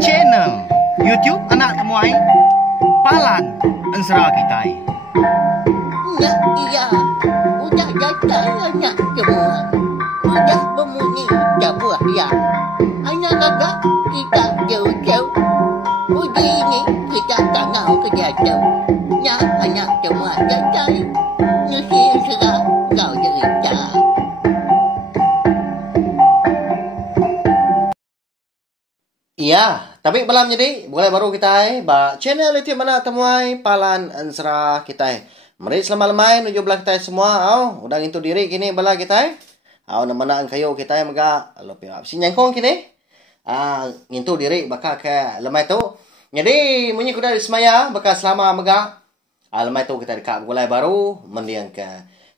channel YouTube anak temuai Palan Ensra kita. Ya, iya. Udah datang anak semua. Udah berbunyi sebuah ya. Anak kakak kita jauh-jauh. Uji ini kita tangau ke jatuh. Ya, anak semua datang. Nusi serah kau cerita. Iya, tapi malam jadi boleh baru kita channel YouTube mana temuai Palan Ensra kita. Mari selamat lemai menuju belah kita semua. Udah ngintu diri kini belah kita. Nama kayo kita maga lopi si nyangkong kini. Ngintu diri bakal ke lemai tu. Jadi munyi kuda di semaya bakal selama maga. Lemai tu kita dekat mulai baru mendiang ke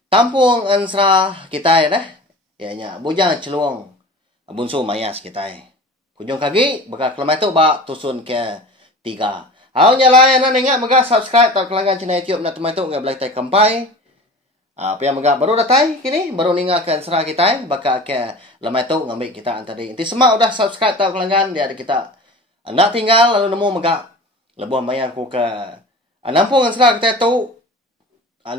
Kampung Ensra kita dah. Ya nya bujang celuang bunsu mayas kita. Kunjung kaki, bakal kelemah tu bak tusun ke 3. Nyalain nan ingat mega subscribe tak kelanggan channel YouTube nak temai tu ngai belai tai kampai. Apa yang mega baru datai kini, baru ninggalkan serah kita bakal ke lemah tu ngambil kita antari. Inti semua udah subscribe tak kelanggan dia ada kita. Nak tinggal lalu nemu mega lebuh bayar ku ke nampung serah kita tu.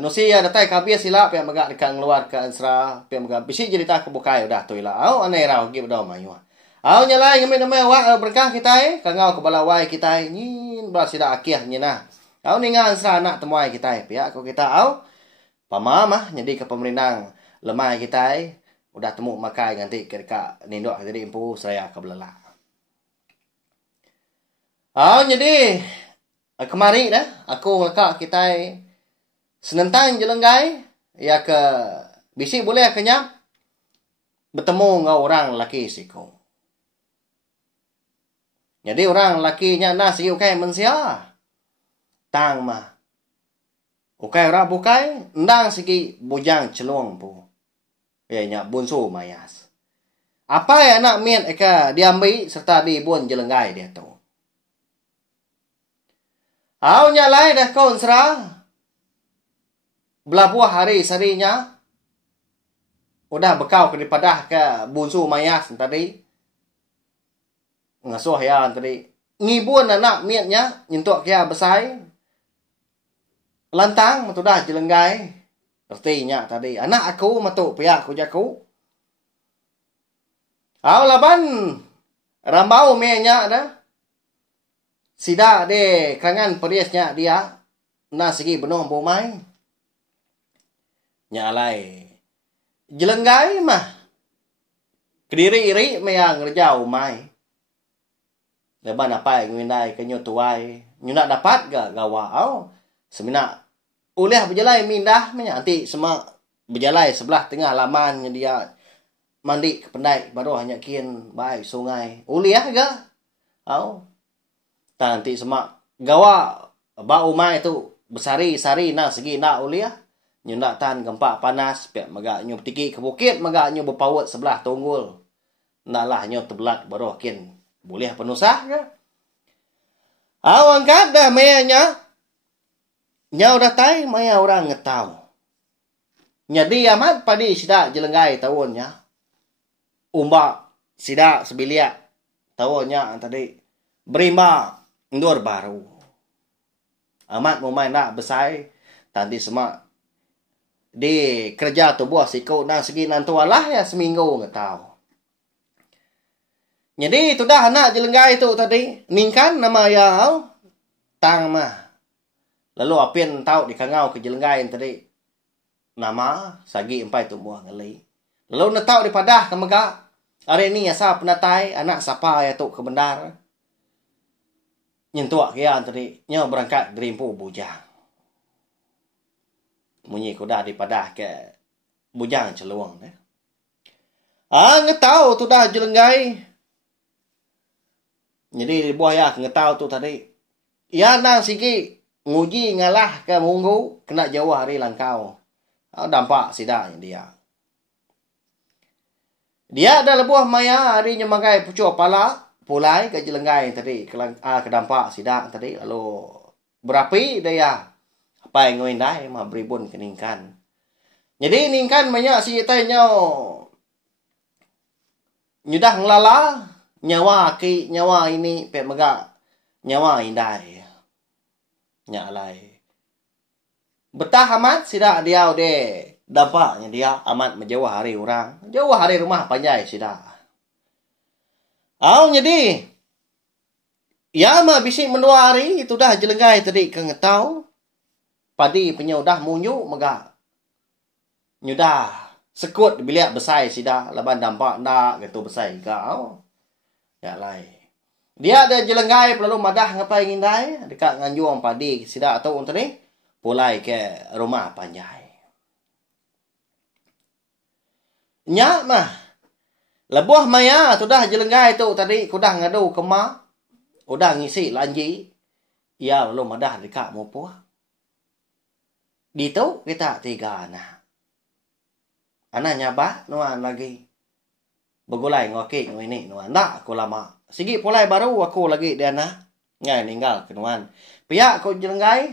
Nusi ya datai kabia sila apa yang mega dekat ngeluar ke Ensra, apa yang mega bisi jadi tak kebukai udah tu ila. Anai rau gi bedo mayu. Nyalai ngambil nama awak berkah kita kangau ke balawai kita nyin belas sida akiah nyina. Ningal Ensra anak temuai kita pihak ko kita pamamah jadi ke pemerintah lemai kita udah temu makai ganti ke dekat nindok jadi impu saya ke belala. Jadi kemari dah aku lekak kita senentang jelenggai ya ke bisi boleh kenyap bertemu ngau orang lelaki siku. Jadi orang lakinya na segi ukai mensia. Tang mah. Ukai orang bukai, ndang segi bujang celuang pu. Ya nya bunsu mayas. Apa ya nak mian eka diambil serta dibun jelenggai dia tu. Nya lai dah kau Ensra. Belah buah hari sarinya. Udah bekau ke daripada ke bunsu mayas tadi. Ngasuh ya tadi ngibun anak miatnya nyentuk kia besai lantang matudah jelenggai artinya tadi anak aku matuk pihak aku jaku laban rambau menya dah sida de kerangan periasnya dia na segi benuh bomai nyalai jelenggai mah kediri iri meyang ngerjau mai. Leban apa yang ngindai ke nyu tuai. Nyu nak dapat ke gawa semina uleh berjalai mindah menya nanti semua berjalai sebelah tengah laman dia mandi ke pendai baru hanya kian baik sungai. Uleh ke? Nanti semua gawa bau mai tu besari-sari na segi nak uleh. Nyu nak tahan gempa panas pek maga nyu tiki ke bukit maga nyu berpawat sebelah tunggul. Naklah nyu terbelat baru kian boleh penusah ke? Angkat dah mayanya. Nya udah tai maya orang ngetau. Jadi amat padi sida jelenggai tahunnya. Umbak sida sebiliak tahunnya tadi. Berimba ndur baru. Amat mau main nak besai. Tadi semua di kerja tu buah siku nang segi nantualah ya seminggu ngetau. Jadi itu dah anak jelenggai itu tadi. Ningkan nama ya tang mah. Lalu apin tahu di kangau ke jelenggai tadi. Nama sagi empai tu buah ngali. Lalu nak tahu di padah ke mega. Hari ni asa penatai anak siapa ya tu ke bendar. Nyentuak kian tadi. Nya berangkat gerimpu bujang. Munyi kuda di padah ke bujang celuang. Ngetau tu dah jelenggai. Jadi buah ya ngetau tu tadi. Ya nang sigi nguji ngalah ke munggu kena jauh hari langkau. Dampak sidaknya dia. Dia ada lebuah maya hari nyemagai pucuk pala pulai ke jelenggai tadi ke dampak sidak tadi lalu berapi dia apa yang ngindai mah beribun keningkan. Jadi ningkan banyak si tanya nyudah ngelala nyawa ki nyawa ini pe mega nyawa indai. Nya alai. Betah amat sida dia de dampaknya dia amat menjauh hari orang. Jauh hari rumah panjai sida. Jadi ya mah bisi menua hari itu dah jelenggai tadi kengetau. Padi punya udah munyu mega. Nyudah sekut biliak besai sida laban dampak ndak gitu besai kau. Ya lai. Dia ada jelenggai lalu madah ngapai ngindai dekat nganjuang padi sida atau untuk ni pulai ke rumah panjai. Nya mah lebuh maya tu dah jelenggai tu tadi kudah ngadu kema udah ngisi lanji ya lalu madah dekat mupuh. Di tu kita tiga anak. Anak nyabak nuan lagi. Begulai ngokik ini nuan. Nak aku lama. Sigi pulai baru aku lagi dia anak. Ngai ninggal ke nuan. Pihak aku jelenggai.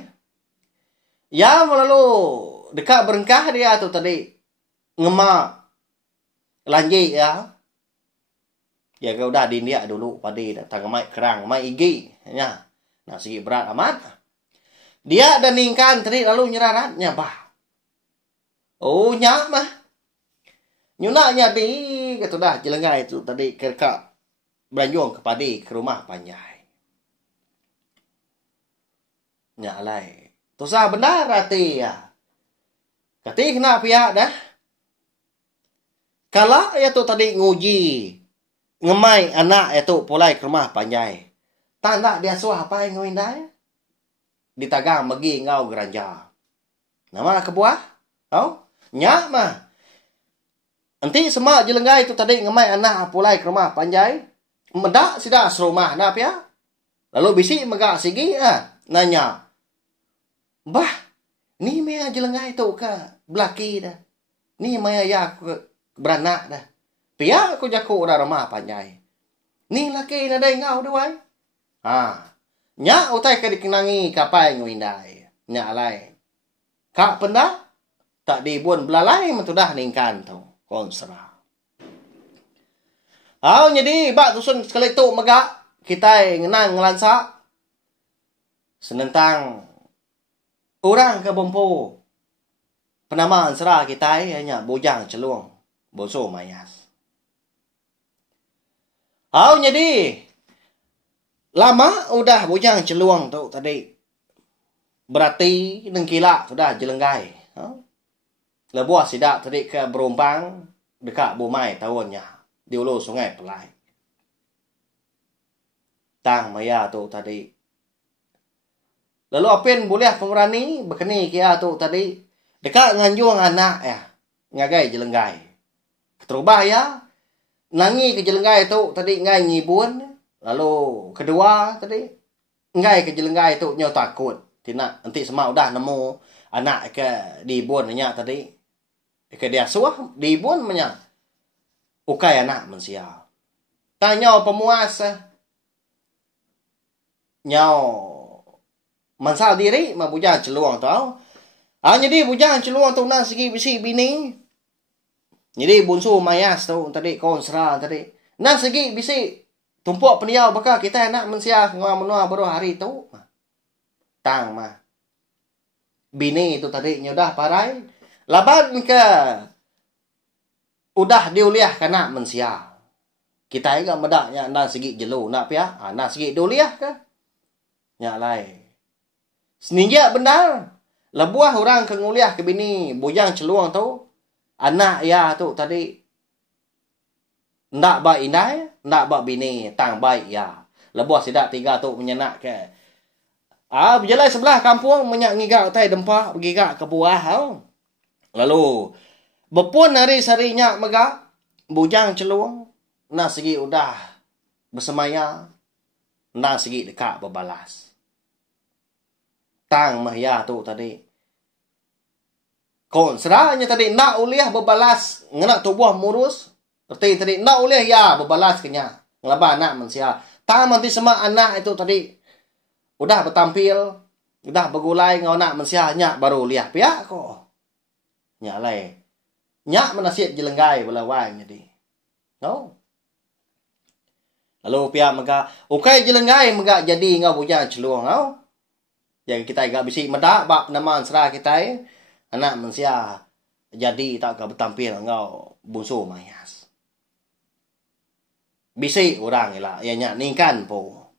Ya lalu dekat berengkah dia tu tadi. Ngemak. Lanjik ya. Ya kau dah di dia dulu. Padi datang ngemai kerang. Ngemai igi. Ya. Nah sigi berat amat. Dia dan ningkan tadi lalu nyeraratnya bah. Oh nyak mah. Nyunaknya di gitu dah jelenggai itu tadi ke belanjong ke padi ke rumah panjai. Nyak lai. Tu sah benar hati ya. Kati kena pihak dah. Kalau ya tu tadi nguji ngemai anak itu pulai ke rumah panjai. Tanda dia suah apa yang ngawindai? Ditagang megi ngau geranja. Nama kebuah? Oh, nyak mah. Nanti semua jelenggai itu tadi ngemai anak pulai ke rumah panjai. Mendak sida serumah nap ya. Lalu bisi megak sigi nanya. Bah, ni maya jelenggai itu ke belaki dah. Ni maya ya beranak dah. Pia aku jaku udah rumah panjai. Ni laki nadai ngau duai. Nya utai ke dikenangi kapai ngwindai. Nya alai. Kak penda tak dibun belalai mentudah ningkan tu. Konsera. Jadi bak tusun sekali tu megak kita ngenang ngelansak senentang orang ke Bompo. Penamaan serah kita hanya bujang celuang boso mayas. Jadi lama udah bujang celuang tu tadi. Berarti nengkila sudah jelenggai. Lebuah sidak tadi ke berumpang dekat Bumai tahunnya. Di ulu sungai Pelai. Tang maya tu tadi. Lalu apin boleh pemberani berkeni kia tu tadi. Dekat nganjuang anak ya. Ngagai jelenggai. Keterubah ya. Nangi ke jelenggai tu tadi ngai ngibun. Lalu kedua tadi. Ngai ke jelenggai tu nyaw takut. Tina nanti semua udah nemu anak ke dibun nya tadi. Ke dia suah dibun menya. Ukai anak mensia. Tanya pemuas. Nyau mansal diri ma bujang celuang tau. Jadi bujang celuang tu nang segi bisi bini. Jadi bunsu mayas tu tadi konsra tadi. Nang segi bisi tumpuk peniau bakal kita anak mensia ngau menua baru hari tu. Tang mah. Bini itu tadi nyudah parai. Laban ke udah diuliah kana mensia. Kita enggak medaknya nang segi jelu nak pia. Nang segi diuliah ke? Nya lai. Seninja benar. Lebuah orang ke nguliah ke bini bujang celuang tu. Anak ya tu tadi ndak ba indai, ndak ba bini tang baik ya. Lebuah sidak tiga tu menyenak ke. Berjalan sebelah kampung menyak ngigak tai dempak bergigak ke buah. Lalu bepun hari sarinya megak bujang celuang na segi udah bersemaya na segi dekat berbalas. Tang mahya tu tadi. Kon seranya tadi nak uliah berbalas ngena tubuh murus. Berarti tadi nak uliah ya berbalas kenya. Ngelaba anak mensia. Tang nanti semua anak itu tadi udah bertampil, udah bergulai ngau nak mensia nyak baru uliah pihak kok. Nyak lai. Nyak menasihat jelenggai belawai jadi. No. Lalu pihak mega, okay jelengai mega jadi ngau bujang celuang ngau. Jadi kita agak bisi medak bab nama serah kita anak manusia jadi tak ke bertampil ngau bungsu mayas. Bisi orang lah ya nyak ningkan po.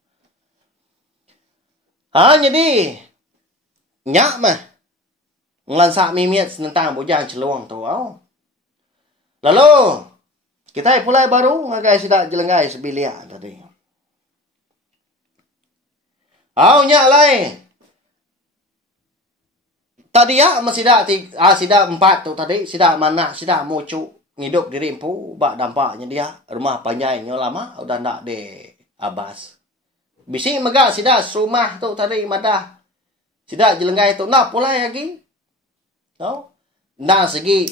Jadi nyak mah ngelansak mimiat tentang bujang celuang tu au. Lalu kita pulai baru ngagai sidak jelengai sebilia tadi. Nyak lain. Tadi ya masih sidak 4 tu tadi, sidak mana, sidak mucu ngidup diri empu, bak dampaknya dia rumah panjangnya lama udah ndak de abas. Bisi mega sidak rumah tu tadi madah. Sidak jelengai tu nak pulai lagi. Nah segi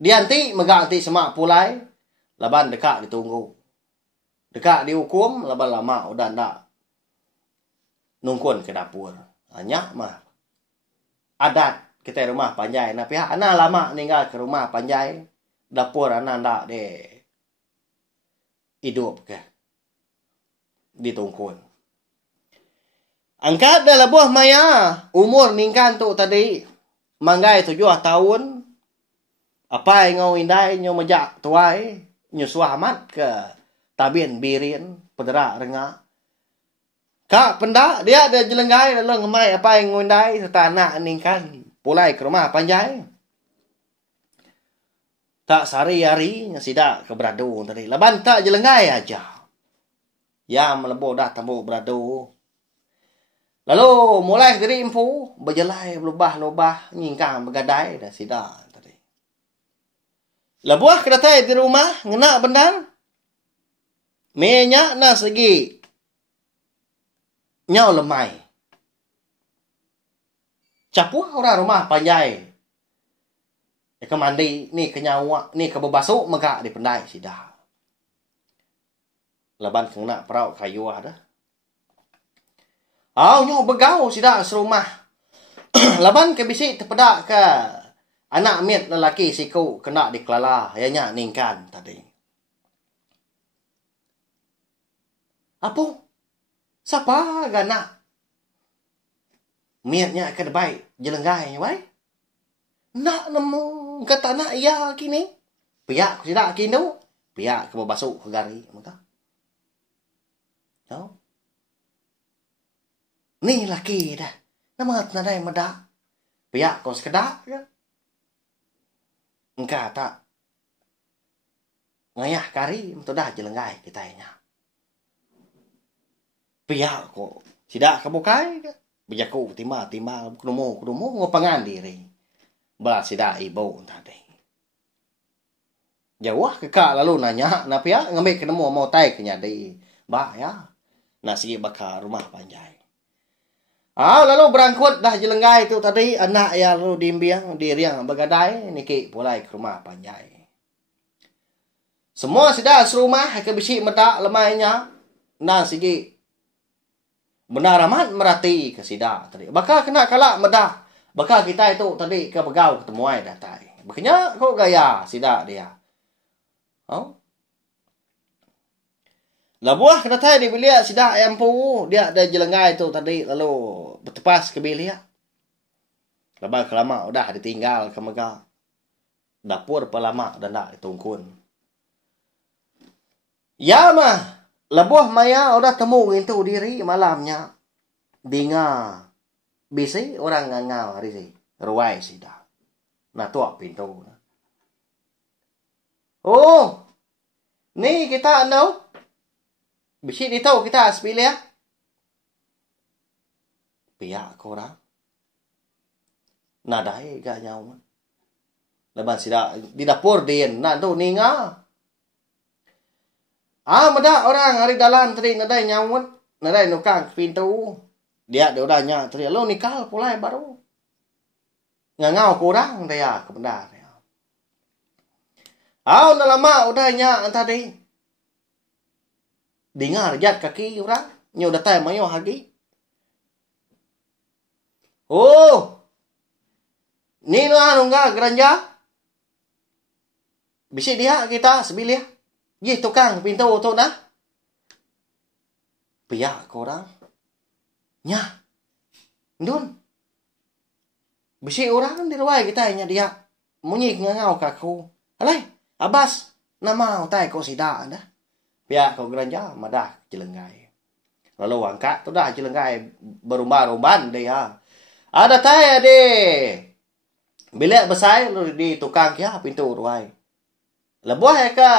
dianti mega anti semak pulai. Laban dekat ditunggu. Dekat dihukum, laban lama udah ndak nungkun ke dapur. Hanya mah adat kita rumah panjai. Nah pihak anak lama tinggal ke rumah panjai. Dapur anak ndak de hidup ke. Ditungkun. Angkat dah buah maya. Umur ningkan tu tadi. Manggai 7 tahun. Apa yang ngau indai nyo majak tuai. Nyusuah amat ke tabin birin pederak rengak. Kak pendak dia ada jelenggai lalu ngemai apa yang ngundai serta anak ningkan pulai ke rumah panjai. Tak sari-hari sidak ke beradu tadi. Laban tak jelenggai aja. Ya melebo dah tambu beradu. Lalu mulai dari empu berjelai lubah-lubah nyingkang bergadai dah sidak. Labuah kedatai di rumah, ngena bendang. Minyak na segi. Nyau lemai. Capuh orang rumah panjai. Ke mandi, ni ke nyawa, ni ke berbasuk, megak di pendai sidah. Laban kena perau kayu ada. Nyau begau sidah serumah. Laban ke bisik terpedak ke anak miat lelaki siku kena dikelala. Ayahnya ningkan tadi. Apa? Siapa gana? Miatnya ke baik. Jelenggai baik. Nak nemu kata nak iya kini. Piak tidak kini. Piak ke berbasuk ke gari. Maka. Tahu? Ni laki dah. Nama tenadai medak. Piak kau sekedak ke? Engkau tak ngayah kari itu dah jelenggai kita nya. Pihak kok tidak kebukai ke? Bejaku timah kudumu ngopangan diri. Belas tidak ibu tadi. Jauh kekak lalu nanya, na pihak ngambil kenemu mau tai kenyadi. Bah ya. Nasi bakar rumah panjai. Lalu berangkut dah jelenggai itu tadi. Anak ya lalu dimbiang diriang bergadai. Niki pulai ke rumah panjai. Semua sudah serumah ke bisi medak lemainya. Nah sigi. Benar amat merati ke sida tadi. Bakal kena kalak medak. Bakal kita itu tadi ke pegau ketemuai datai. Makanya kok gaya sida dia. Labuah kena tay di bilik sidak ayam pu. Dia ada jelenggai tu tadi lalu bertepas ke bilik. Lepas kelama udah ditinggal ke megah. Dapur pelama dan tak ditungkun. Ya mah. Labuah maya udah temu itu diri malamnya. Dinga. Bisi orang ngangau hari si. Ruai sidak. Nah tuak pintu. Oh. Ni kita tahu. Bisi di tahu kita sepilih ya. Pihak korang. Nadai gak nyawa. Lepas sidak di dapur din. Nah tu ninga. Meda orang hari dalam tadi nadai nyawa. Nadai nukang pintu. Dia udahnya tadi. Lo nikah pulai baru. Ngangau korang dia kebenar. Udah lama udahnya tadi. Dengar jat kaki orang. Nyo datang mayo lagi. Oh. Ni lah nungga geranja. Bisa dia kita sebilih. Ye tukang pintu tu dah. Pihak korang. Nya. Ndun. Bisi orang di ruai kita nya dia. Munyi ngangau kaku. Alai, Abas. Nama utai kau sida dah. Pihak kau geranja madah jelenggai. Lalu angkat tu dah jelenggai berumban-umban dia. Ada tai ade. Bilik besar di tukang kia pintu ruai. Lebuah ya ka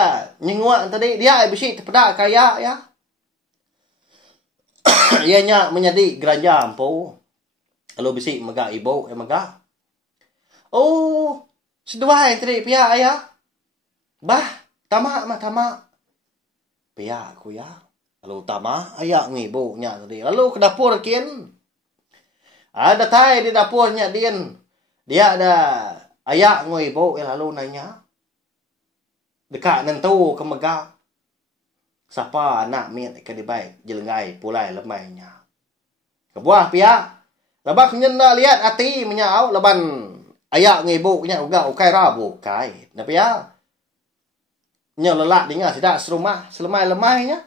nyengua tadi dia bisi terpedak kaya ya. Ianya menjadi geranja ampu. Lalu bisi megak ibu megak. Oh, sedua tadi pihak ayah. Bah, tamak mah tamak. Pihak aku ya. Lalu tamak ayah ngibu nya tadi. Lalu ke dapur kian. Ada tai di dapurnya Dian. Dia ada ayak ngoi ibu lalu nanya. Dekat nentu ke megah. Siapa anak miat ke di baik jelenggai pulai lemainya. Kebuah pihak. Lebak nyenda lihat hati menyau leban ayak ngoi ibu nya uga ukai rabu kai. Nah pihak. Nya lelak dengar sidak serumah selemai-lemainya.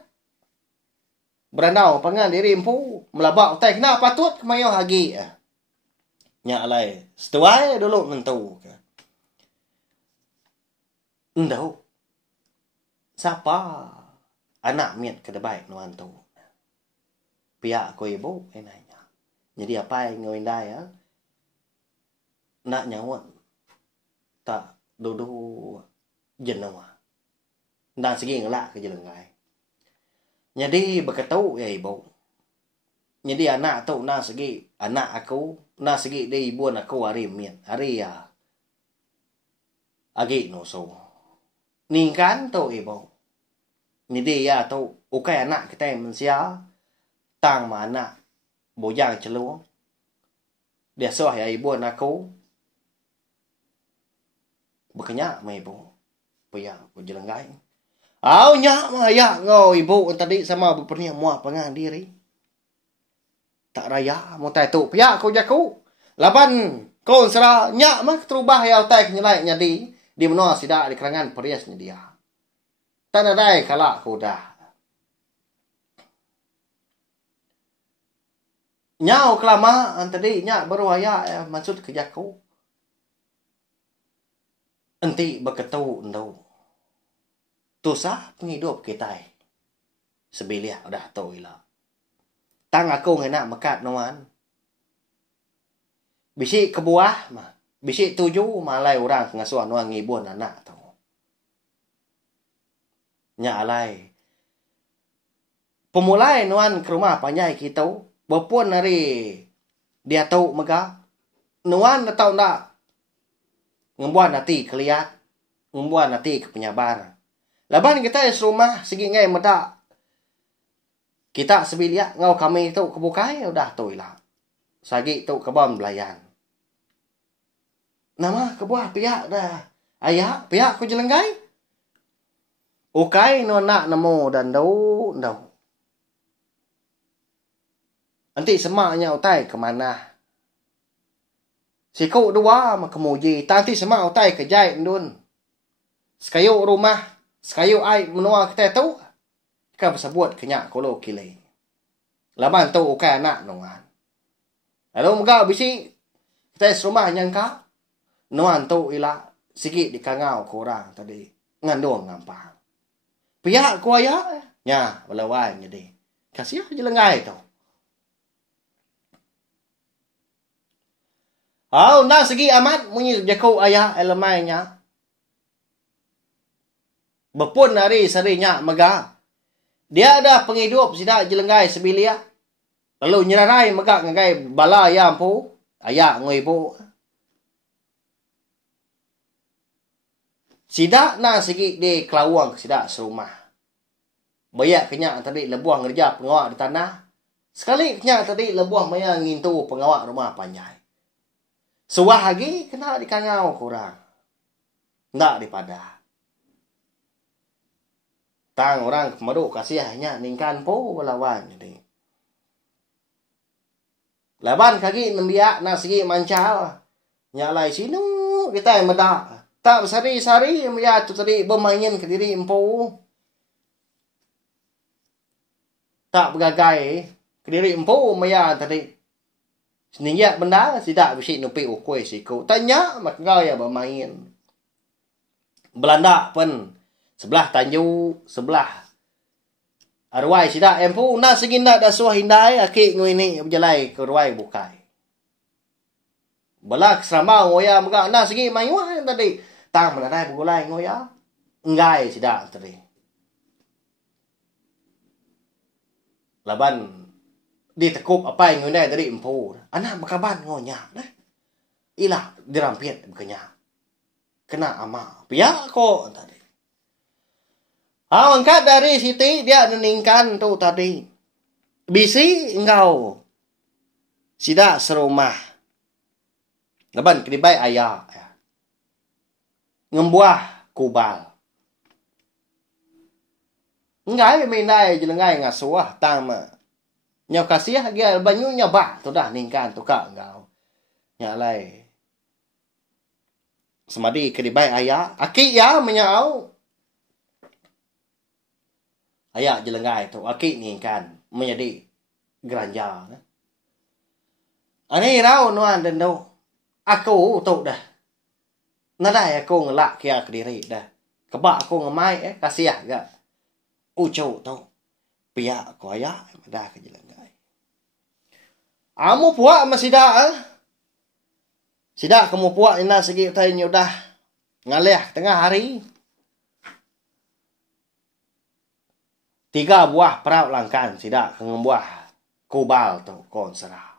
Beranau pangan diri empu melabak utai kena patut kemayo hagi. Nya alai setuai dulu nentu. Ndau. Siapa anak miat ke baik nuan tu. Pihak ko ibu nanya. Jadi apa yang ngawin ya? Nak nyawa tak dudu jenawa. Ndan segi ngelak ke jelenggai. Jadi berkatau ya ibu. Jadi anak tu na segi anak aku, na segi dia ibu aku hari mian, hari ya. Agi no so. Ningkan tu ibu. Jadi ya tu ukai anak kita manusia tang ma anak bojang celuang. Dia soh ya ibu aku. Berkenyak ma ibu. Puyang ku jelenggai. Au nya ya ngau ibu tadi sama berpernia muak pangan diri. Tak raya mau tai tu pihak kau jaku. Laban kau sera nya mah terubah ya tai kenyelai nyadi di menua sida di kerangan periasnya dia. Tanah dai kala kau dah. Nyau kelama tadi nya baru aya maksud ke jaku. Enti berketu ndau. Tusah penghidup kita. Sebelia udah tahu ilah. Tang aku ngena mekat nuan. Bisi kebuah mah. Bisi tuju malai orang ngasuh nuan ngibun anak tu. Nya alai. Pemulai nuan ke rumah panjai kita. Bapun hari dia tahu megah. Nuan tahu ndak. Ngembuan hati keliat. Ngembuan hati ke penyabar. Laban kita serumah segi ngai medak. Kita sebilia ngau kami tu kebukai udah tu ilah. Sagi tu kebon belayan. Nama kebuah pihak dah. Ayah pihak ku jelenggai. Ukai no nak nemu dan dau. Nanti semaknya utai ke mana? Siku dua mak kemuji. Nanti semak utai ke jai ndun. Sekayuk rumah. Sekayuk ai menua kita tu. Kan bersebut kenyak kolo kilai. Laban tu ukai anak nuan. Lalu muka bisi kita serumah nyangka. Nuan tu ilah sikit di kangau korang tadi. Ngandung ngampang. Pihak kuaya. Nya walawai jadi. Kasih aja lengai tu. Nak segi amat munyi jaku ayah elemainya. Bepun hari sarinya megah. Dia ada penghidup sida jelenggai sebilia. Lalu nyerarai megak ngai bala ayam pu. Ayak ngoi pu. Sida na segi di kelawang sida serumah. Bayak kenyak tadi lebuah ngerja pengawak di tanah. Sekali kenyak tadi lebuah maya ngintu pengawak rumah panjai. Suah lagi kena dikangau kurang. Ndak dipada. Tang orang kemaduk kasihnya ningkan po lawan jadi. Laban kaki nembiak nasi mancal. Nyalai sinu kita yang medak. Tak sari-sari ya tu tadi bermain ke diri empu. Tak bergagai. Kediri empu maya tadi. Seningyak benda. Sidak bisik nupi ukui siku. Tanya mak gaya bermain. Belanda pun. Sebelah Tanju. Sebelah arwai sidak empu. Nak segini dah suah hindai. Akik ngui ni berjalai ke arwai bukai. Bala keserambau ngoya mga. Nak segi mayuah tadi. Tang meladai bergulai ngoya. Engai sidak tadi. Laban ditekup apa yang ngundai dari empu. Anak makaban ngonya. Ilah dirampiat bekenya. Kena ama. Pia kok tadi. Angkat dari Siti dia neningkan tu tadi. Bisi engkau. Sidak serumah. Laban kedibai ayah. Ngembuah kubal. Ngai menai jelengai ngasuah tama. Nyau kasih dia banyu nyabak tu dah ningkan tu kak engkau. Nyalai. Semadi kedibai ayah. Akik ya menyau. Ayah jelengai tu. Akik ningkan. Menjadi geranja. Ani rau nuan dan do. Aku tu dah. Nadai aku ngelak kia kediri dah. Kebak aku ngemai kasih gak. Ucau tu. Pihak aku ayah. Dah ke jelengai. Amu puak masih dah. Sidak kamu puak ina segi utai nyudah. Ngalih tengah hari. 3 buah peraut langkan. Sidak ngembuah kubal tu kon serah.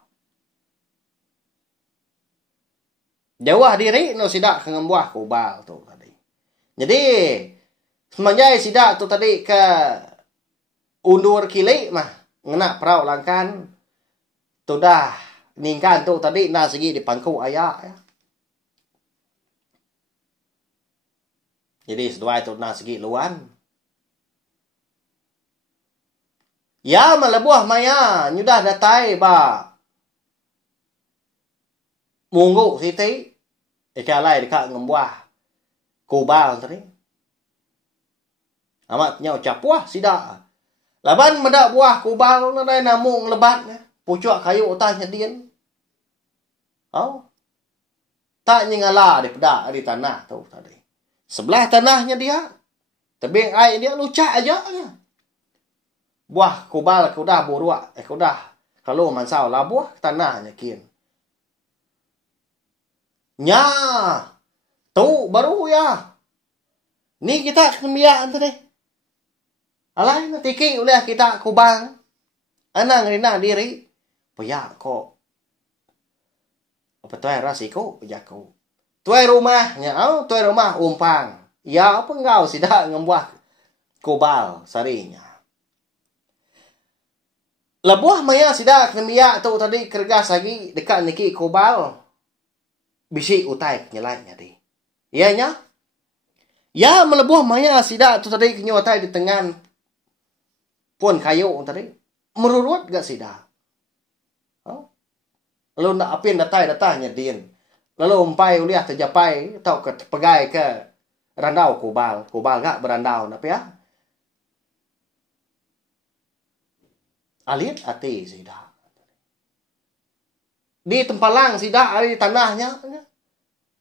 Jawah diri no sidak ngembuah kubal tu tadi. Jadi semanjai sidak tu tadi ke undur kilik mah ngena peraut langkan tu dah ningkan tu tadi na segi di pangku ayah ya. Jadi seduai tu na segi luan. Ya melebuah maya nyudah datai ba. Munggu Siti. Ikalai dekat ngembuah kubal tadi. Amat nyau capuah sidak. Laban mendak buah kubal nadai namung lebat pucuk kayu utahnya dian. Oh. Tak nyengala di pedak di tanah tu tadi. Sebelah tanahnya dia. Tebing air dia lucak aja. Buah kubal kudah buruak. Kudah. Kalau mansau lah buah tanahnya kian. Nya. Tu baru ya. Ni kita kembiak tu deh. Alai tiki ulah kita kubang. Anang rina diri. Paya kok. Apa tuai rasiko jaku. Tuai rumahnya, tuai rumah umpang. Ya apa engkau sidak ngembuah kubal sarinya. Lebuah maya sidak nemiak tu tadi kergas lagi dekat niki kubal. Bisi utai nyelainya di. Ianya. Ya melebuah maya sidak tu tadi kenyotai di tengah pun kayu tadi. Merurut gak sidak. Lalu nak apin datanya din. Lalu umpai uliah terjapai atau ke pegai ke randau kubal. Kubal gak berandau apa ya? Alit hati sidak. Di tempalang sidak ada di tanahnya.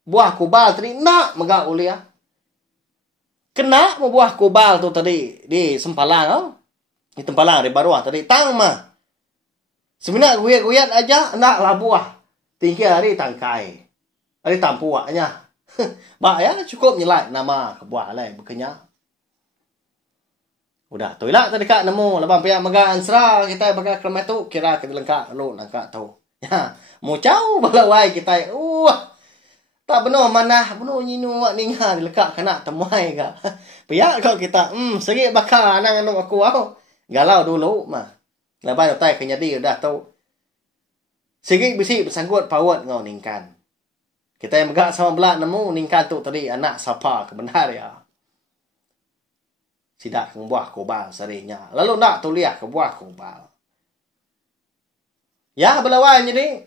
Buah kubal tadi nak megak uliah. Kena buah kubal tu tadi di sempalang. Di tempalang di baruah tadi tang mah. Sebenarnya guyat-guyat aja nak lah buah. Tinggi hari tangkai. Hari tampuaknya. Bak ya cukup nyelai nama kebuah lain berkenyak. Udah tu ilah tadi kak nemu labang pihak mega ansra kita bagai kelemah tu kira kita lengkap lu nangkak tahu. Ya, mau jauh balawai kita. Tak benar mana benar nyinu wak ninga dilekak kena temuai kak. Pihak kau kita segi bakal anang anu aku galau dulu mah. Lepas tai kenyadi udah tahu. Segi bisi bersangkut pawat ngau ningkan. Kita yang megak sama belak nemu ningkan tu tadi anak siapa kebenar ya. Sidak ke buah kubal sarinya. Lalu nak tuliah ke buah kubal. Ya belawan jadi.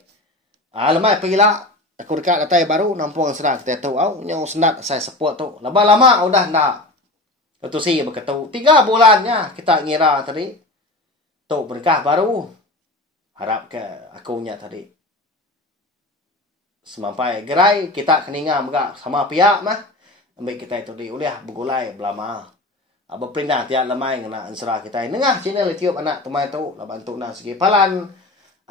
Lemai pergilah. Aku dekat datai baru nampung serang kita tahu. Nyau senat saya seput tu. Lama-lama udah nak. Letu si berketu. 3 bulannya kita ngira tadi. untuk berkah baru. Harap ke akunya tadi. Sampai gerai kita keninga juga sama pihak mah. Ambil kita itu di uliah begulai belama. Berpindah tiap lemai ngena ansra kita. Nengah channel YouTube anak temai tu lah bantu nang segi palan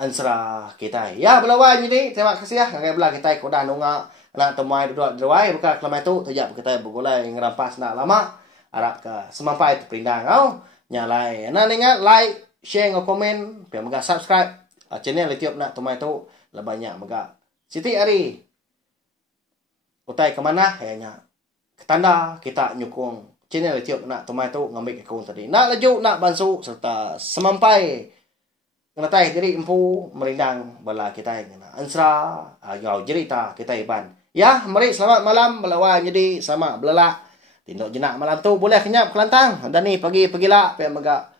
ansra kita. Ya belawai jadi terima kasih ya ngai belah kita kodah nunga anak temai duduk drawai buka kelamai tu tejak kita begulai ngerampas nak lama. Harap ke semampai tu pindah kau nyalai. Nah ingat like, share, komen, biar mega subscribe channel YouTube nak temai tu lah banyak mega. Siti hari utai kemana kayaknya ketanda kita nyukung channel YouTube nak temai tu ngambil akaun tadi. Nak laju nak bansu serta semampai ngatai diri empu merindang bala kita yang ansra agau cerita kita iban. Ya, mari selamat malam belawan jadi sama belala. Tindok jenak malam tu boleh kenyap kelantang. Dan ni pergilah pe mega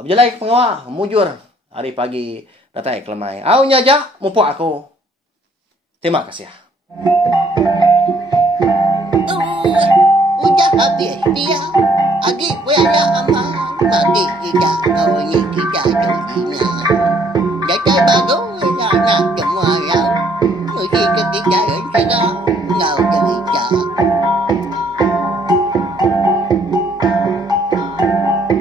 berjalan ke pengawal mujur hari pagi datai kelemai. Au nyaja mumpuk aku. Terima kasih. Udah habis dia. Adik punya aman. Adik kita kau ni kita jadinya. Datai bagus nak semua ya. Mesti ketika kita ngau